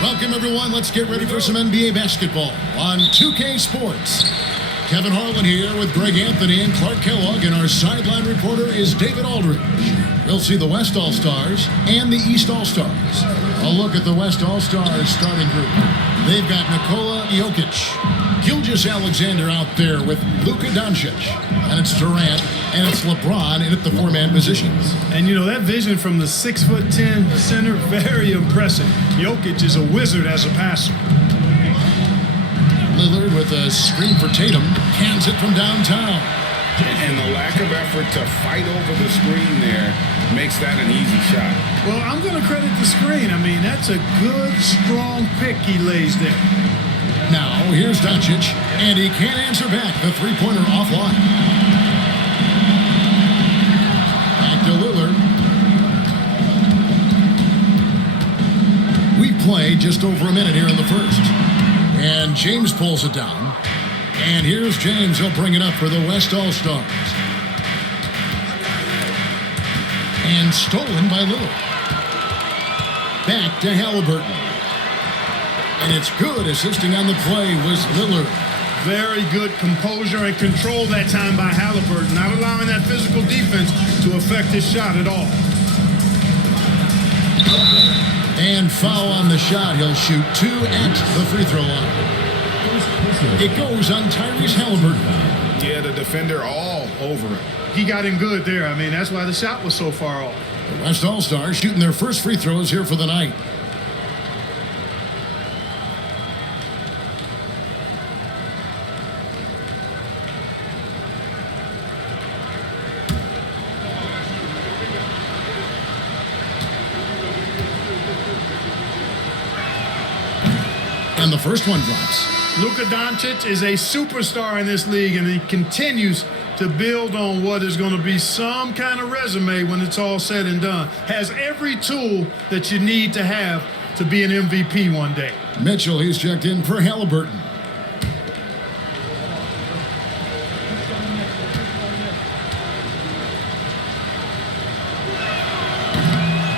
Welcome, everyone. Let's get ready for some NBA basketball on 2K Sports. Kevin Harlan here with Greg Anthony and Clark Kellogg, and our sideline reporter is David Aldridge. We'll see the West All-Stars and the East All-Stars. A look at the West All-Stars starting group. They've got Nikola Jokic, Gilgeous-Alexander out there with Luka Doncic, and it's Durant, and it's LeBron in at the four-man positions. And you know, that vision from the 6'10" center, very impressive. Jokic is a wizard as a passer. Lillard with a screen for Tatum, cans it from downtown. And the lack of effort to fight over the screen there makes that an easy shot. Well, I'm going to credit the screen. I mean, that's a good, strong pick he lays there. Now, here's Doncic, and he can't answer back. The three-pointer offline. Back to Lillard. We played just over a minute here in the first. And James pulls it down. And here's James. He'll bring it up for the West All-Stars. And stolen by Lillard. Back to Halliburton. And it's good. Assisting on the play was Lillard. Very good composure and control that time by Halliburton, not allowing that physical defense to affect his shot at all. And foul on the shot. He'll shoot 2 at the free throw line. It goes on Tyrese Halliburton. Yeah, the defender all over him. He got him good there. I mean, that's why the shot was so far off. The West All-Stars shooting their first free throws here for the night. And the first one drops. Luka Doncic is a superstar in this league, and he continues to build on what is going to be some kind of resume when it's all said and done. Has every tool that you need to have to be an MVP one day. Mitchell, he's checked in for Halliburton.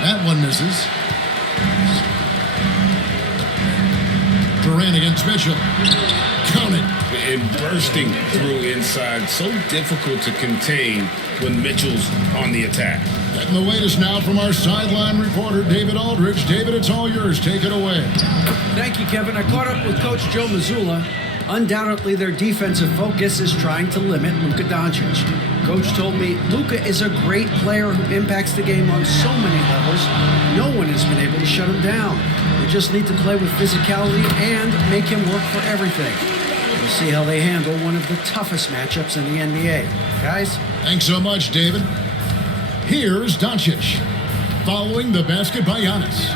That one misses. Durant against Mitchell. Count it. And bursting through inside. So difficult to contain when Mitchell's on the attack. Getting the latest now from our sideline reporter, David Aldridge. David, it's all yours. Take it away. Thank you, Kevin. I caught up with Coach Joe Mazzulla. Undoubtedly, their defensive focus is trying to limit Luka Doncic. Coach told me Luka is a great player who impacts the game on so many levels. No one has been able to shut him down. We just need to play with physicality and make him work for everything. We'll see how they handle one of the toughest matchups in the NBA. Guys? Thanks so much, David. Here's Doncic. Following the basket by Giannis.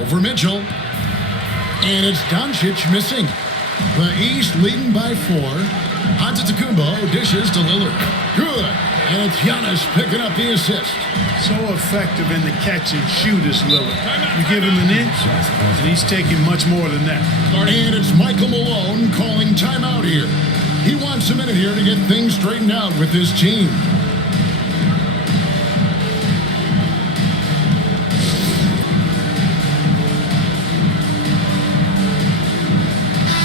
Over Mitchell. And it's Doncic missing. The East leading by 4. Antetokounmpo dishes to Lillard. Good. And it's Giannis picking up the assist. So effective in the catch and shoot is Lillard. You give him an inch, and he's taking much more than that. And it's Michael Malone calling timeout here. He wants a minute here to get things straightened out with his team.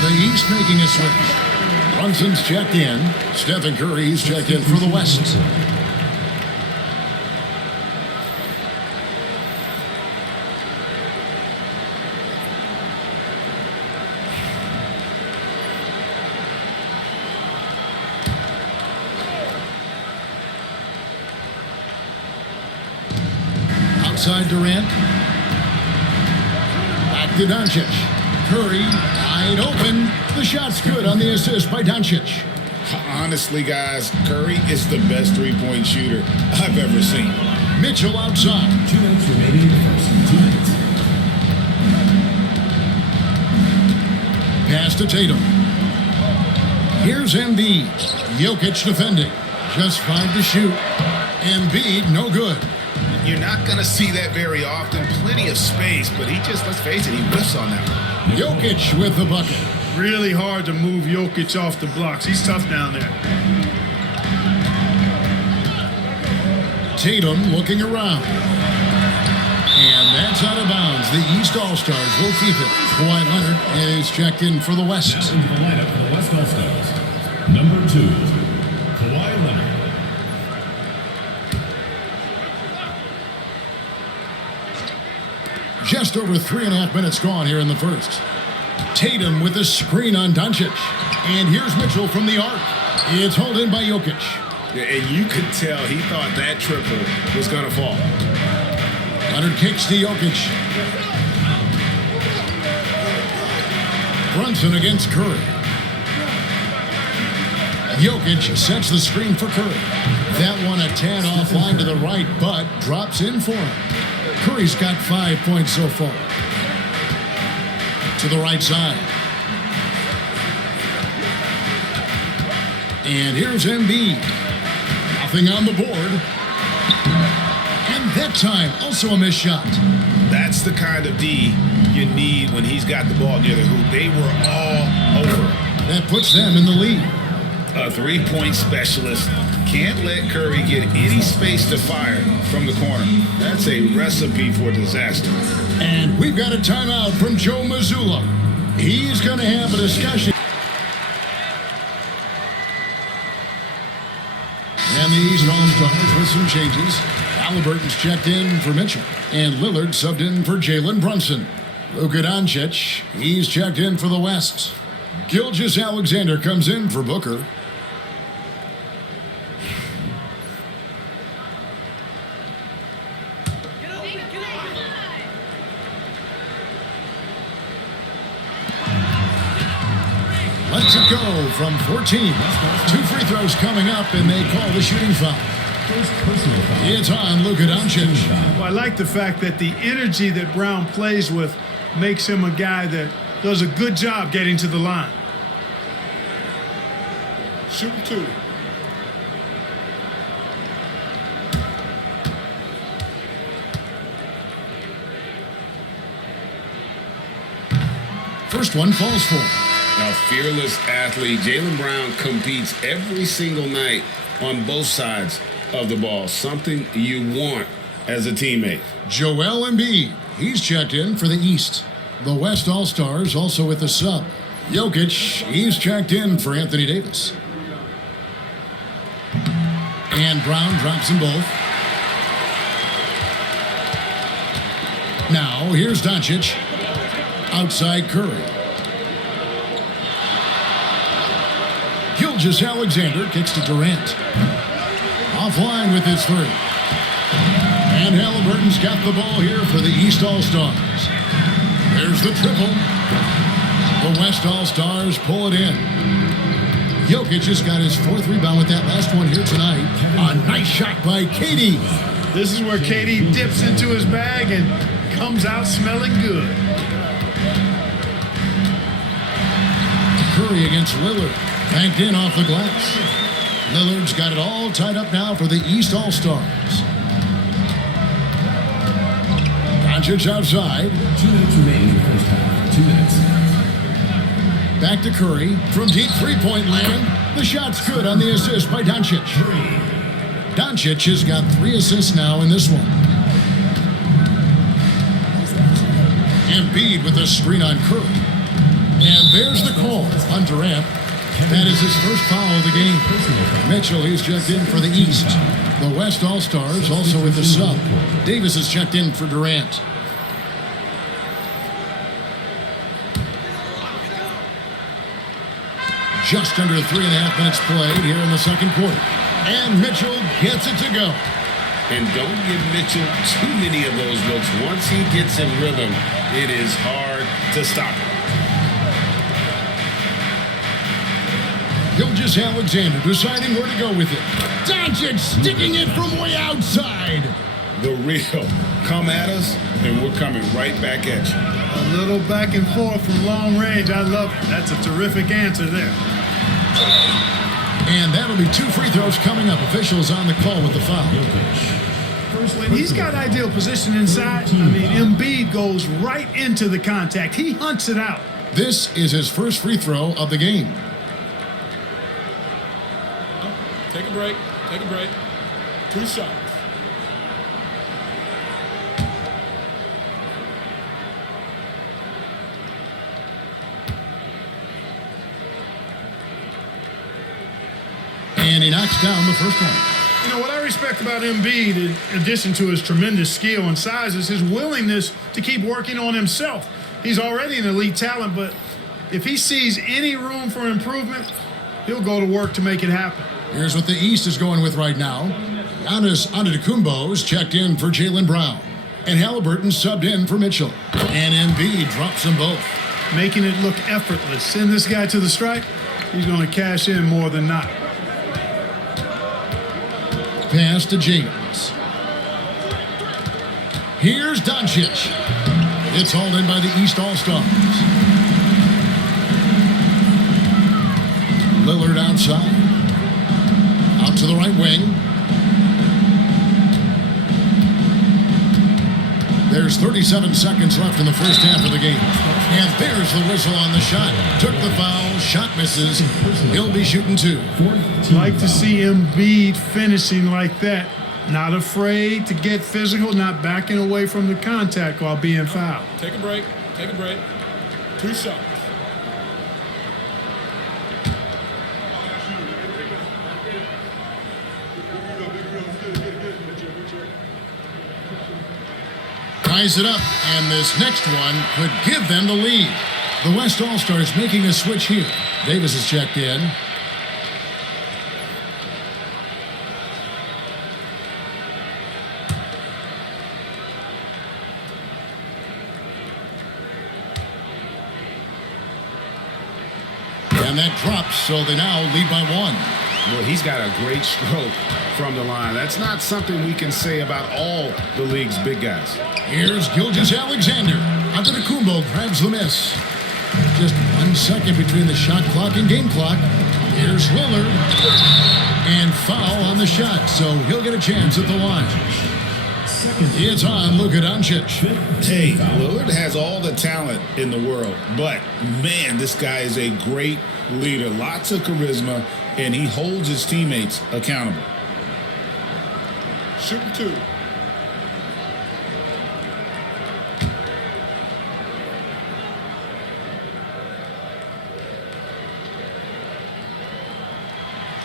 The East making a switch. Brunson's checked in. Stephen Curry's checked in for the West. Outside Durant. Back to Doncic. Curry wide open. The shot's good on the assist by Doncic. Honestly, guys, Curry is the best three-point shooter I've ever seen. Mitchell outside. 2 minutes remaining in the first. 2 minutes. Pass to Tatum. Here's Embiid. Jokic defending. Just 5 to shoot. Embiid, no good. You're not going to see that very often. Plenty of space, but he just, let's face it, he whiffs on that one. Jokic with the bucket. Really hard to move Jokic off the blocks. He's tough down there. Tatum looking around. And that's out of bounds. The East All-Stars will keep it. Kawhi Leonard is checked in for the West. Now into the lineup for the West All-Stars. Number 2, Kawhi Leonard. Just over 3.5 minutes gone here in the first. Tatum with the screen on Doncic. And here's Mitchell from the arc. It's hauled in by Jokic. And you could tell he thought that triple was going to fall. Leonard kicks to Jokic. Brunson against Curry. Jokic sets the screen for Curry. That one a tad offline to the right, but drops in for him. Curry's got 5 points so far. To the right side. And here's Embiid. Nothing on the board. And that time, also a missed shot. That's the kind of D you need when he's got the ball near the hoop. They were all over. That puts them in the lead. A three-point specialist can't let Curry get any space to fire from the corner. That's a recipe for disaster. And we've got a timeout from Joe Mazzulla. He's going to have a discussion. And the East All-Stars with some changes. Halliburton's checked in for Mitchell. And Lillard subbed in for Jalen Brunson. Luka Doncic, he's checked in for the West. Gilgeous-Alexander comes in for Booker. Let's it go from 14. 2 free throws coming up, and they call the shooting foul. It's on Luka Doncic. Well, I like the fact that the energy that Brown plays with makes him a guy that does a good job getting to the line. Shooting 2. First one falls for. A fearless athlete. Jaylen Brown competes every single night on both sides of the ball. Something you want as a teammate. Joel Embiid, he's checked in for the East. The West All-Stars also with the sub. Jokic, he's checked in for Anthony Davis. And Brown drops them both. Now, here's Doncic. Outside Curry. Gilgeous-Alexander kicks to Durant. Offline with his 3. And Halliburton's got the ball here for the East All-Stars. There's the triple. The West All-Stars pull it in. Jokic just got his 4th rebound with that last one here tonight. A nice shot by KD. This is where KD dips into his bag and comes out smelling good. Curry against Lillard. Banked in off the glass. Lillard's got it all tied up now for the East All-Stars. Doncic outside. 2 minutes remaining in the first half. 2 minutes. Back to Curry. From deep three-point land. The shot's good on the assist by Doncic. Doncic has got 3 assists now in this one. Embiid with a screen on Curry. And there's the call on Durant. That is his first foul of the game. Mitchell, he's checked in for the East. The West All-Stars also with the sub. Davis is checked in for Durant. Just under 3.5 minutes played here in the second quarter. And Mitchell gets it to go. And don't give Mitchell too many of those looks. Once he gets in rhythm, it is hard to stop him. Gilgeous-Alexander deciding where to go with it. Doncic sticking it from way outside. The real. Come at us, and we're coming right back at you. A little back and forth from long range. I love it. That's a terrific answer there. And that'll be 2 free throws coming up. Officials on the call with the foul. When he's got ideal position inside, Embiid goes right into the contact. He hunts it out. This is his first free throw of the game. Take a break. Take a break. 2 shots. he knocks down the first one. You know, what I respect about Embiid, in addition to his tremendous skill and size, is his willingness to keep working on himself. He's already an elite talent, but if he sees any room for improvement, he'll go to work to make it happen. Here's what the East is going with right now. Giannis Antetokounmpo's checked in for Jaylen Brown. And Halliburton subbed in for Mitchell. And Embiid drops them both. Making it look effortless. Send this guy to the stripe, he's going to cash in more than not. Pass to James. Here's Doncic. It's hauled in by the East All-Stars. Lillard outside. Out to the right wing. There's 37 seconds left in the first half of the game. And there's the whistle on the shot. Took the foul. Shot misses. He'll be shooting two. Like to see Embiid finishing like that. Not afraid to get physical, not backing away from the contact while being fouled. Take a break. Take a break. 2 shots. Ties it up, and this next one could give them the lead. The West All-Stars making a switch here. Davis is checked in. And that drops, so they now lead by 1. Well, he's got a great stroke from the line. That's not something we can say about all the league's big guys. Here's Gilgeous-Alexander. Antetokounmpo grabs the miss. Just 1 second between the shot clock and game clock. Here's Lillard. And foul on the shot, so he'll get a chance at the line. It's on Luka Doncic. Hey, Lillard has all the talent in the world, but man, this guy is a great leader. Lots of charisma, and he holds his teammates accountable. Shooting 2.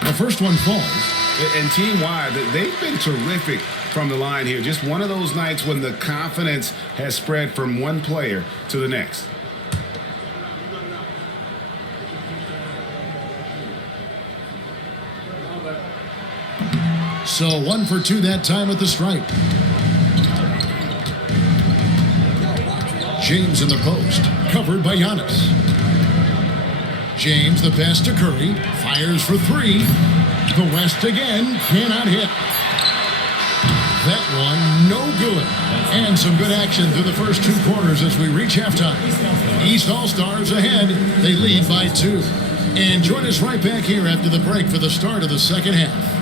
The first one falls. And team-wide, they've been terrific from the line here. Just one of those nights when the confidence has spread from one player to the next. So 1 for 2 that time at the stripe. James in the post, covered by Giannis. James, the pass to Curry, fires for 3. The West again cannot hit. That one, no good. And some good action through the first 2 quarters as we reach halftime. East All-Stars ahead. They lead by 2. And join us right back here after the break for the start of the second half.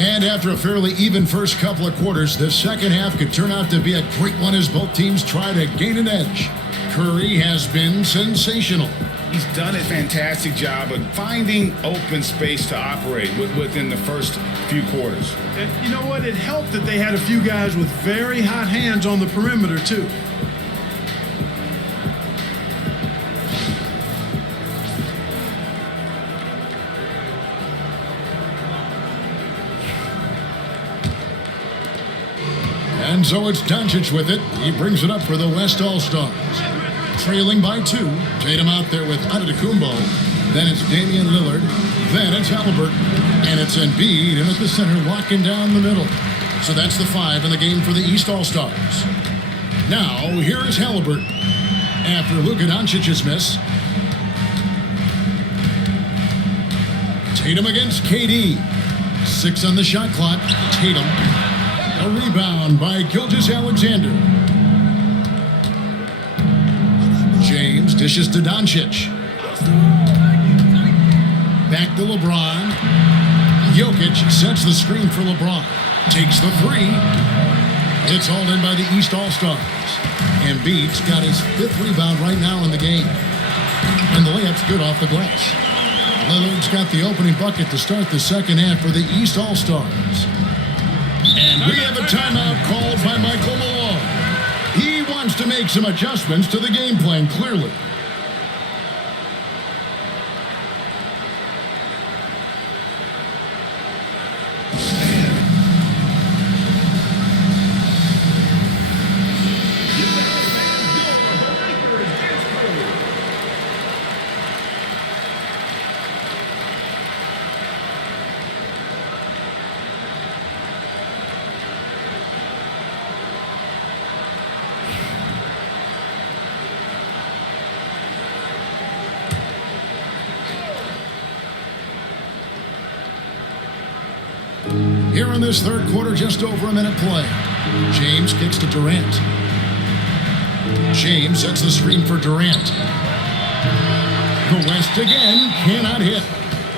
And after a fairly even first couple of quarters, the second half could turn out to be a great one as both teams try to gain an edge. Curry has been sensational. He's done a fantastic job of finding open space to operate within the first few quarters. And you know what? It helped that they had a few guys with very hot hands on the perimeter, too. And so it's Doncic with it. He brings it up for the West All-Stars. Trailing by 2. Tatum out there with Antetokounmpo. Then it's Damian Lillard. Then it's Halliburton. And it's Embiid in at the center, locking down the middle. So that's the 5 in the game for the East All-Stars. Now, here is Halliburton. After Luka Doncic's miss. Tatum against KD. 6 on the shot clock. Tatum. A rebound by Gilgeous-Alexander. James dishes to Doncic. Back to LeBron. Jokic sets the screen for LeBron. Takes the 3. It's hauled in by the East All-Stars. Embiid's got his 5th rebound right now in the game. And the layup's good off the glass. Lillard's got the opening bucket to start the second half for the East All-Stars. And we have a timeout called by Michael Malone. He wants to make some adjustments to the game plan, clearly. Here in this third quarter, just over a minute play. James kicks to Durant. James sets the screen for Durant. The West again cannot hit.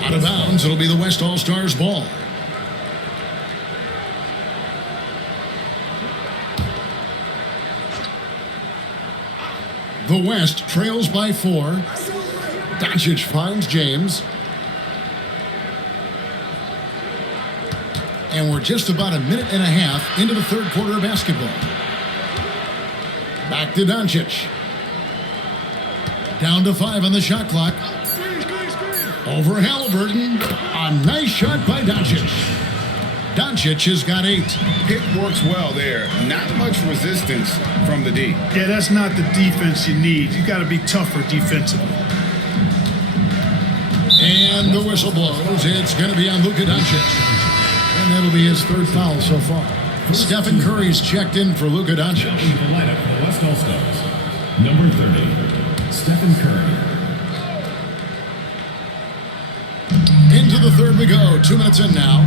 Out of bounds, it'll be the West All-Stars ball. The West trails by 4. Doncic finds James. And we're just about a minute and a half into the third quarter of basketball. Back to Doncic. Down to 5 on the shot clock. Over Halliburton. A nice shot by Doncic. Doncic has got 8. Pick works well there. Not much resistance from the D. Yeah, that's not the defense you need. You got to be tougher defensively. And the whistle blows. It's going to be on Luka Doncic. And that'll be his 3rd foul so far. Stephen Curry's checked in for Luka Doncic. The lineup for the West All-Stars. Number 30, Stephen Curry. Into the third we go. 2 minutes in now.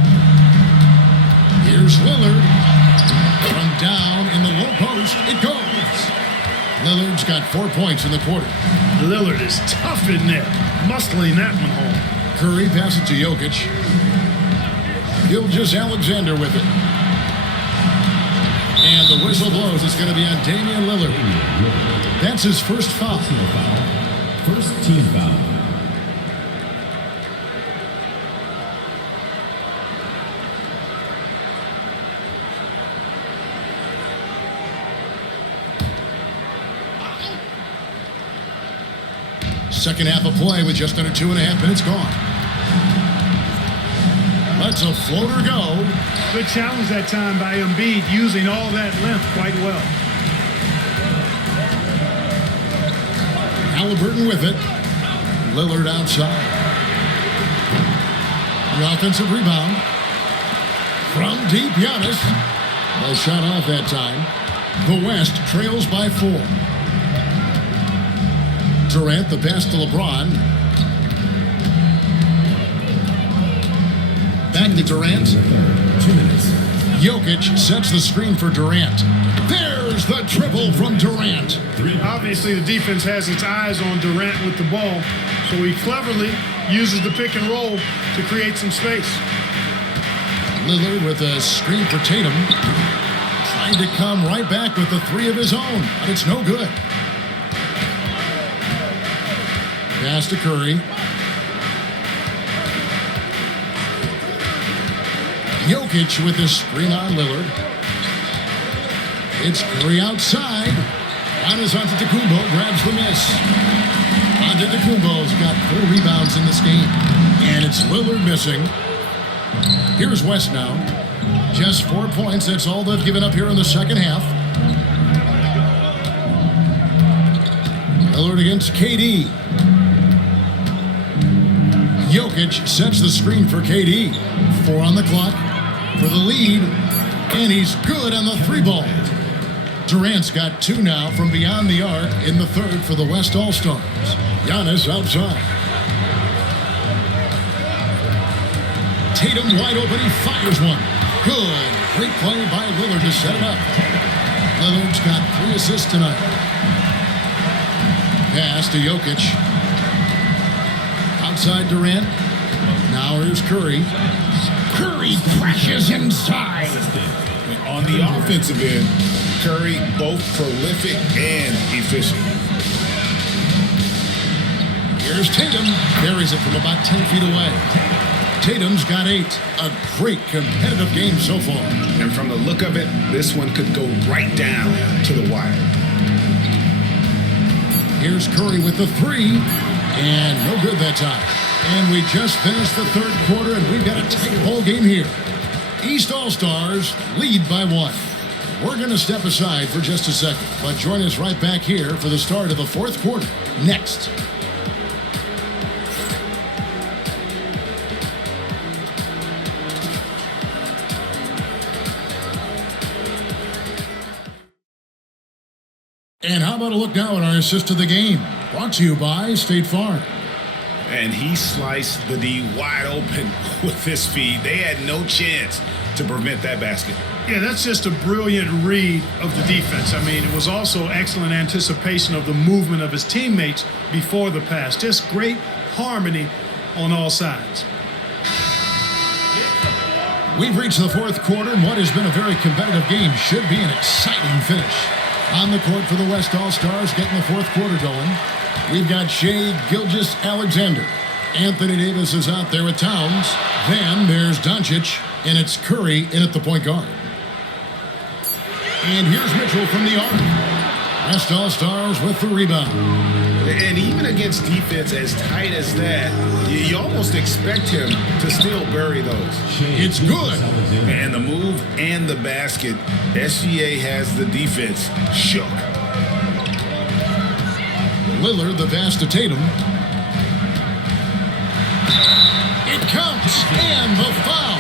Here's Lillard. From down in the low post, it goes. Lillard's got 4 points in the quarter. Lillard is tough in there. Muscling that one home. Curry passes to Jokic. Gilgeous-Alexander with it. And the whistle blows. It's going to be on Damian Lillard. That's his first foul. First team foul. Second half of play with just under 2.5 minutes gone. Lets a floater go. Good challenge that time by Embiid, using all that length quite well. Halliburton with it. Lillard outside. The offensive rebound. From deep, Giannis. Well shot off that time. The West trails by 4. Durant, the pass to LeBron. Back to Durant. 2 minutes. Jokic sets the screen for Durant. There's the triple from Durant. Obviously, the defense has its eyes on Durant with the ball, so he cleverly uses the pick and roll to create some space. Lillard with a screen for Tatum. Trying to come right back with the 3 of his own, but it's no good. Pass to Curry. Jokic with the screen on Lillard. It's Curry outside. Giannis Antetokounmpo grabs the miss. Antetokounmpo's got 4 rebounds in this game. And it's Lillard missing. Here's West now. Just 4 points. That's all they've given up here in the second half. Lillard against KD. Jokic sets the screen for KD. 4 on the clock for the lead. And he's good on the 3-ball. Durant's got 2 now from beyond the arc in the third for the West All-Stars. Giannis outside. Tatum wide open. He fires one. Good. Great play by Lillard to set it up. Lillard's got 3 assists tonight. Pass to Jokic. Outside Durant. Now here's Curry. Curry crashes inside. On the offensive end, Curry both prolific and efficient. Here's Tatum. Carries it from about 10 feet away. Tatum's got 8. A great competitive game so far. And from the look of it, this one could go right down to the wire. Here's Curry with the 3. And no good that time. And we just finished the third quarter, and we've got a tight ball game here. East All-Stars lead by 1. We're going to step aside for just a second, but join us right back here for the start of the fourth quarter. Next. And how about a look now at our assist of the game? Brought to you by State Farm. And he sliced the D wide open with his feet. They had no chance to prevent that basket. Yeah, that's just a brilliant read of the defense. I mean, it was also excellent anticipation of the movement of his teammates before the pass. Just great harmony on all sides. We've reached the fourth quarter, and what has been a very competitive game should be an exciting finish. On the court for the West All-Stars, getting the fourth quarter going. We've got Shai Gilgeous-Alexander. Anthony Davis is out there with Towns. Then there's Doncic, and it's Curry in at the point guard. And here's Mitchell from the arc. West All-Stars with the rebound. And even against defense as tight as that, you almost expect him to still bury those. It's good. And the move and the basket, SGA has the defense shook. Lillard, the pass to Tatum. It counts, and the foul.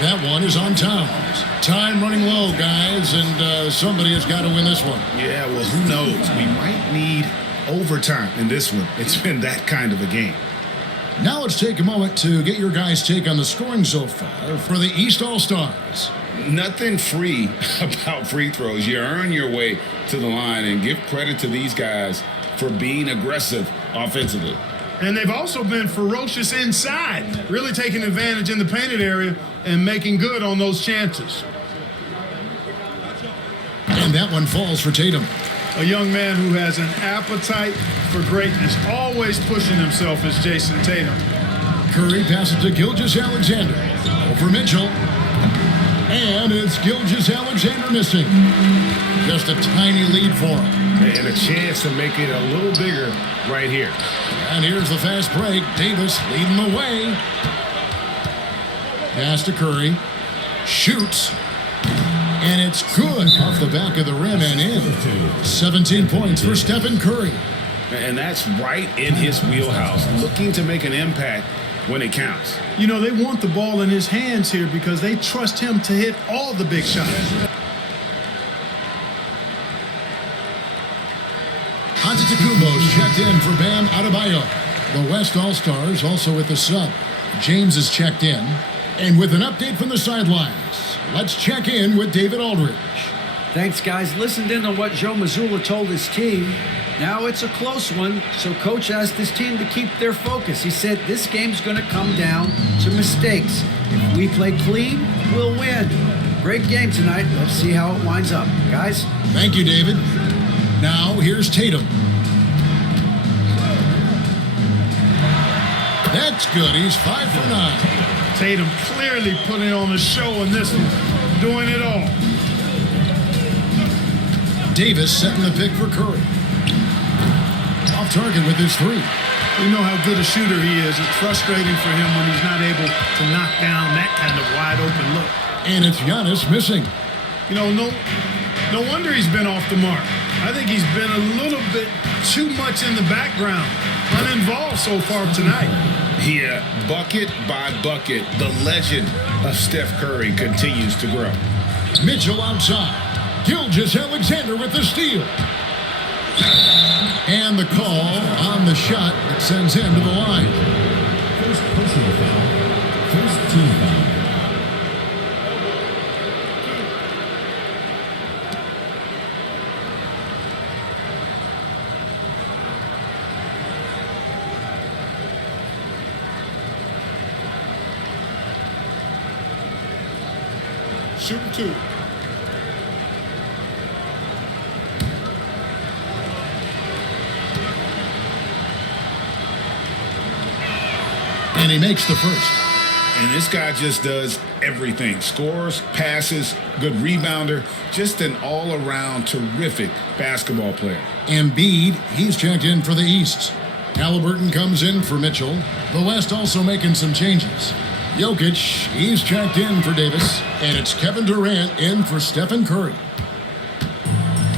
That one is on Towns. Time running low, guys, and somebody has got to win this one. Yeah, well, who knows? We might need overtime in this one. It's been that kind of a game. Now let's take a moment to get your guys' take on the scoring so far for the East All-Stars. Nothing free about free throws. You earn your way to the line, and give credit to these guys for being aggressive offensively. And they've also been ferocious inside, really taking advantage in the painted area and making good on those chances. And that one falls for Tatum. A young man who has an appetite for greatness, always pushing himself, is Jason Tatum. Curry passes to Gilgeous-Alexander. Over Mitchell. And it's Gilgeous-Alexander missing. Just a tiny lead for him. And a chance to make it a little bigger right here. And here's the fast break. Davis leading the way. Pass to Curry. Shoots. And it's good off the back of the rim and in. 17 points for Stephen Curry. And that's right in his wheelhouse, looking to make an impact when it counts. You know, they want the ball in his hands here because they trust him to hit all the big shots. Antetokounmpo's checked in for Bam Adebayo. The West All-Stars also with the sub. James is checked in. And with an update from the sidelines, let's check in with David Aldridge. Thanks, guys. Listened in on what Joe Mazzulla told his team. Now it's a close one, so Coach asked his team to keep their focus. He said this game's going to come down to mistakes. If we play clean, we'll win. Great game tonight. Let's see how it winds up. Guys? Thank you, David. Now, here's Tatum. That's good. He's 5 for 9. Tatum clearly putting on a show in this one, doing it all. Davis setting the pick for Curry. Off target with his 3. We know how good a shooter he is. It's frustrating for him when he's not able to knock down that kind of wide open look. And it's Giannis missing. You know, no wonder he's been off the mark. I think he's been a little bit too much in the background, uninvolved so far tonight. Yeah, bucket by bucket, the legend of Steph Curry continues to grow. Mitchell outside. Gilgeous-Alexander with the steal. And the call on the shot that sends him to the line. First personal foul. First team foul. Shooting 2. And he makes the first. And this guy just does everything. Scores, passes, good rebounder, just an all-around terrific basketball player. Embiid, he's checked in for the East. Halliburton comes in for Mitchell. The West also making some changes. Jokic, he's checked in for Davis. And it's Kevin Durant in for Stephen Curry.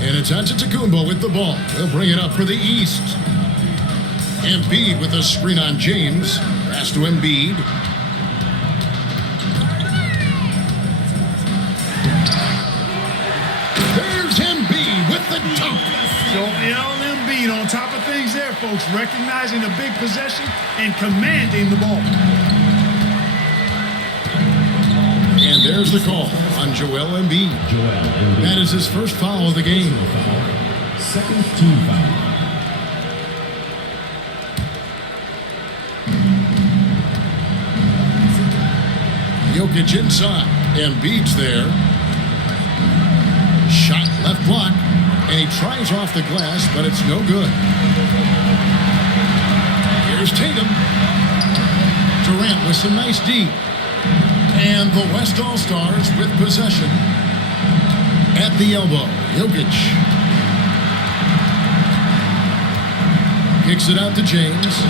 And it's Antetokounmpo with the ball. He'll bring it up for the East. Embiid with a screen on James. Pass to Embiid. There's Embiid with the dunk. Joel Embiid on top of things there, folks. Recognizing a big possession and commanding the ball. And there's the call on Joel Embiid. That is his first foul of the game. Second team foul. Jokic inside. Embiid's there. Shot left block. And he tries off the glass, but it's no good. Here's Tatum. Durant with some nice D. And the West All-Stars with possession. At the elbow, Jokic. Kicks it out to James.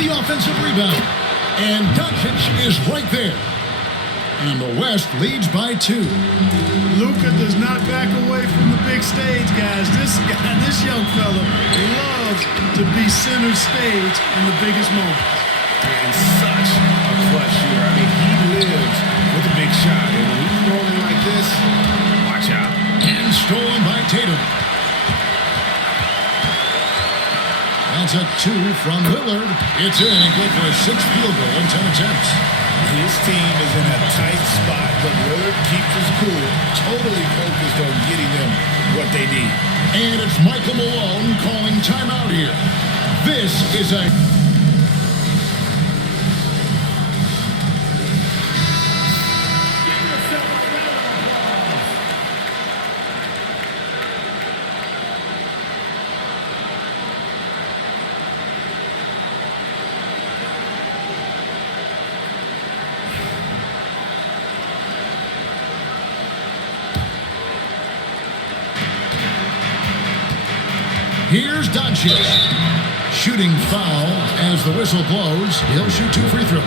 The offensive rebound. And Doncic is right there. And the West leads by 2. Luka does not back away from the big stage, guys. This young fella loves to be center stage in the biggest moments. And such a clutch shooter. I mean, he lives with a big shot. And when he's rolling like this, watch out. And stolen by Tatum. That's a 2 from Lillard. It's in and good for a 6th field goal in 10 attempts. His team is in a tight spot, but Lillard keeps his cool, totally focused on getting them what they need. And it's Michael Malone calling timeout here. This is a... Here's Doncic. Shooting foul as the whistle blows. He'll shoot 2 free throws.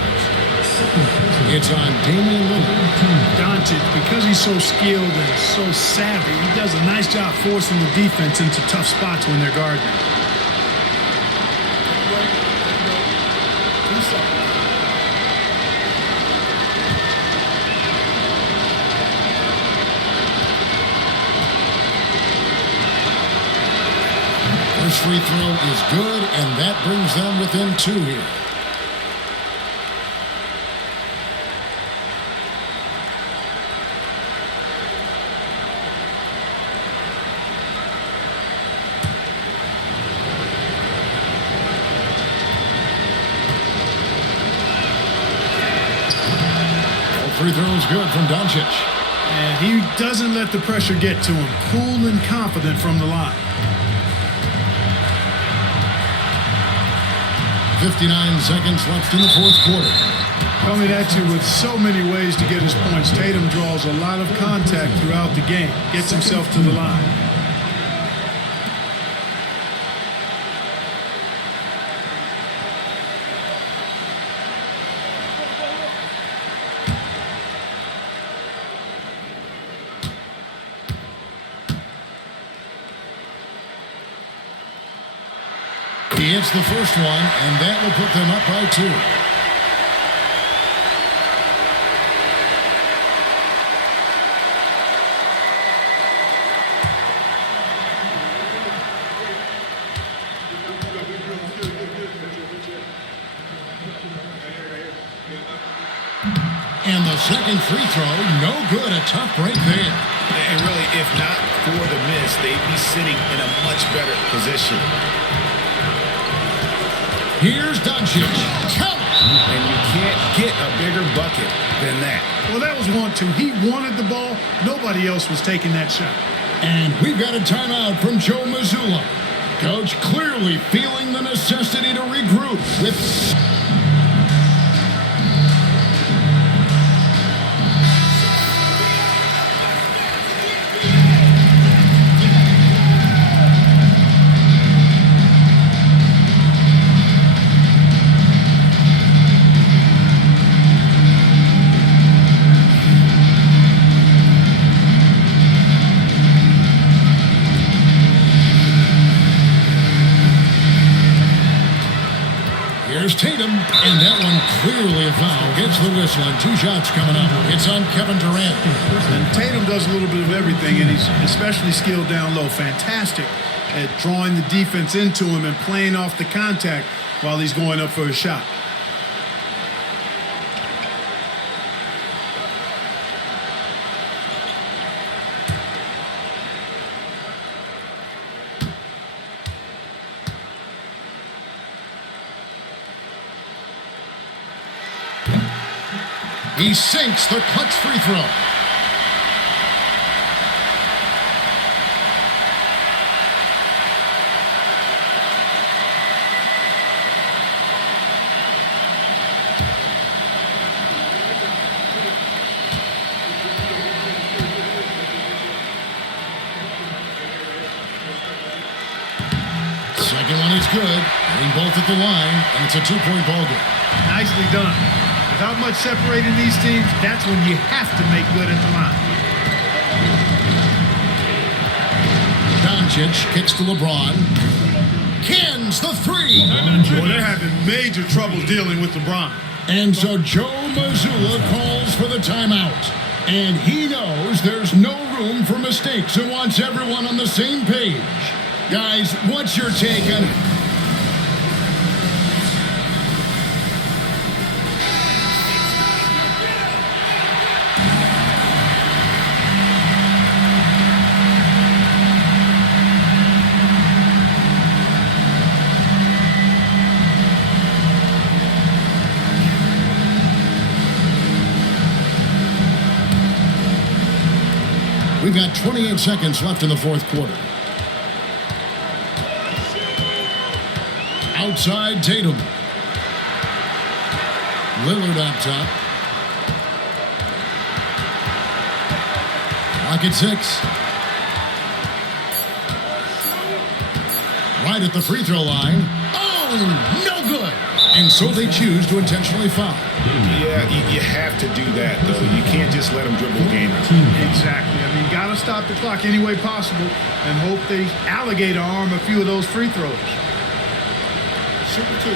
It's on Damian Lillard. Doncic, because he's so skilled and so savvy, he does a nice job forcing the defense into tough spots when they're guarding. First free throw is good, and that brings them within 2 here. Free throw is good from Doncic. And he doesn't let the pressure get to him. Cool and confident from the line. 59 seconds left in the 4th quarter. Coming at you with so many ways to get his points. Tatum draws a lot of contact throughout the game. Gets himself to the line. He hits the first one, and that will put them up by 2. And the second free throw, no good. A tough break there. And really, if not for the miss, they'd be sitting in a much better position. Here's Doncic. Count. And you can't get a bigger bucket than that. Well, that was 1-2. He wanted the ball. Nobody else was taking that shot. And we've got a timeout from Joe Mazzulla. Coach clearly feeling the necessity to regroup with... And that one clearly a foul. Gets the whistle and 2 shots coming up. It's on Kevin Durant. And Tatum does a little bit of everything, and he's especially skilled down low. Fantastic at drawing the defense into him and playing off the contact while he's going up for a shot. He sinks the clutch free throw. Second one is good. Hitting both at the line, and it's a 2-point ball game. Nicely done. Without much separating these teams, that's when you have to make good at the line. Doncic kicks to LeBron. Cans the 3. Boy, they're having major trouble dealing with LeBron. And so Joe Mazzulla calls for the timeout. And he knows there's no room for mistakes and wants everyone on the same page. Guys, what's your take on... We've got 28 seconds left in the fourth quarter. Outside Tatum. Lillard up top. Clock at 6. Right at the free throw line. Oh, no good. And so they choose to intentionally foul. Yeah, you have to do that, though. You can't just let them dribble the game out. Exactly. I mean, you got to stop the clock any way possible and hope they alligator arm a few of those free throws. Super 2.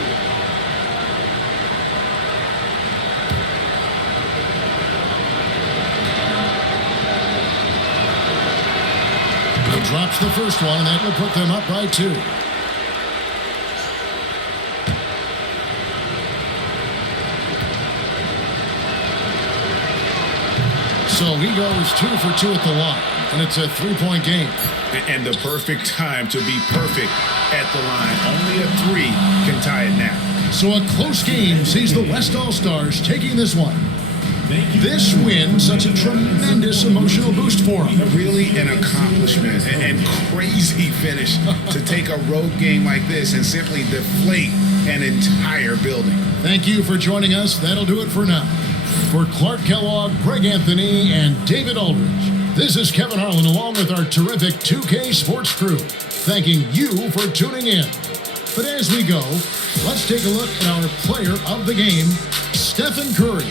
He drops the first one, and that will put them up by 2. So he goes 2 for 2 at the line, and it's a 3-point game. And the perfect time to be perfect at the line. Only a 3 can tie it now. So a close game sees the West All-Stars taking this one. This win, such a tremendous emotional boost for them. Really an accomplishment and crazy finish to take a road game like this and simply deflate an entire building. Thank you for joining us. That'll do it for now. For Clark Kellogg, Greg Anthony, and David Aldridge, this is Kevin Harlan along with our terrific 2K Sports crew, thanking you for tuning in. But as we go, let's take a look at our player of the game, Stephen Curry.